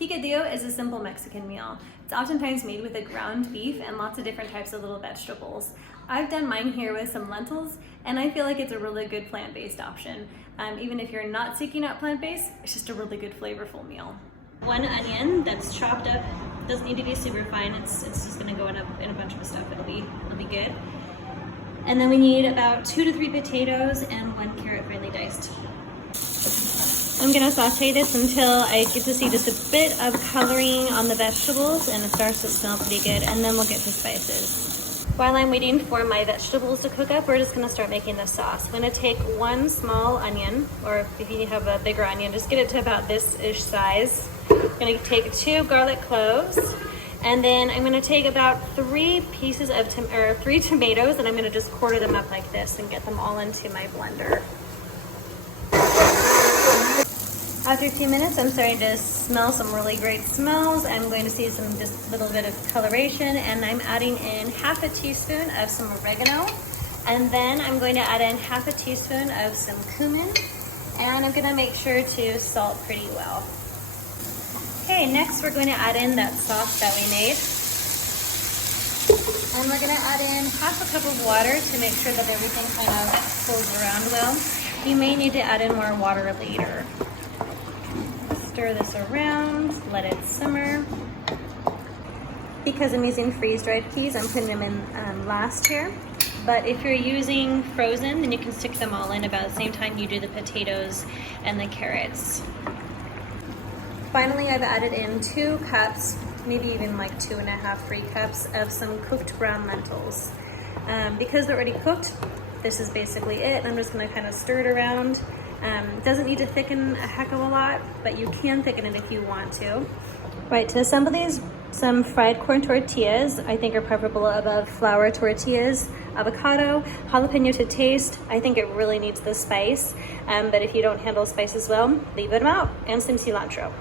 Picadillo is a simple Mexican meal. It's oftentimes made with a ground beef and lots of different types of little vegetables. I've done mine here with some lentils, and I feel like it's a really good plant-based option. Even if you're not seeking out plant-based, it's just a really good flavorful meal. One onion that's chopped up, doesn't need to be super fine, it's just gonna go in a bunch of stuff, it'll be good. And then we need about 2 to 3 potatoes and 1 carrot finely diced. I'm gonna saute this until I get to see just a bit of coloring on the vegetables and it starts to smell pretty good, and then we'll get to spices. While I'm waiting for my vegetables to cook up, we're just gonna start making the sauce. I'm gonna take 1 small onion, or if you have a bigger onion, just get it to about this-ish size. I'm gonna take 2 garlic cloves, and then I'm gonna take about 3 pieces of 3 tomatoes, and I'm gonna just quarter them up like this and get them all into my blender. After a few minutes, I'm starting to smell some really great smells. I'm going to see some just little bit of coloration, and I'm adding in half a teaspoon of some oregano, and then I'm going to add in half a teaspoon of some cumin, and I'm gonna make sure to salt pretty well. Okay, next we're going to add in that sauce that we made. And we're gonna add in half a cup of water to make sure that everything kind of pulls around well. You may need to add in more water later. Stir this around, let it simmer. Because I'm using freeze-dried peas, I'm putting them in last here. But if you're using frozen, then you can stick them all in about the same time you do the potatoes and the carrots. Finally, I've added in 2 cups, maybe even like 2.5, 3 cups of some cooked brown lentils. Because they're already cooked, this is basically it. I'm just gonna kind of stir it around. It doesn't need to thicken a heck of a lot, but you can thicken it if you want to. Right, to assemble these, some fried corn tortillas I think are preferable above flour tortillas, avocado, jalapeño to taste. I think it really needs the spice, but if you don't handle spices well, leave them out, and some cilantro.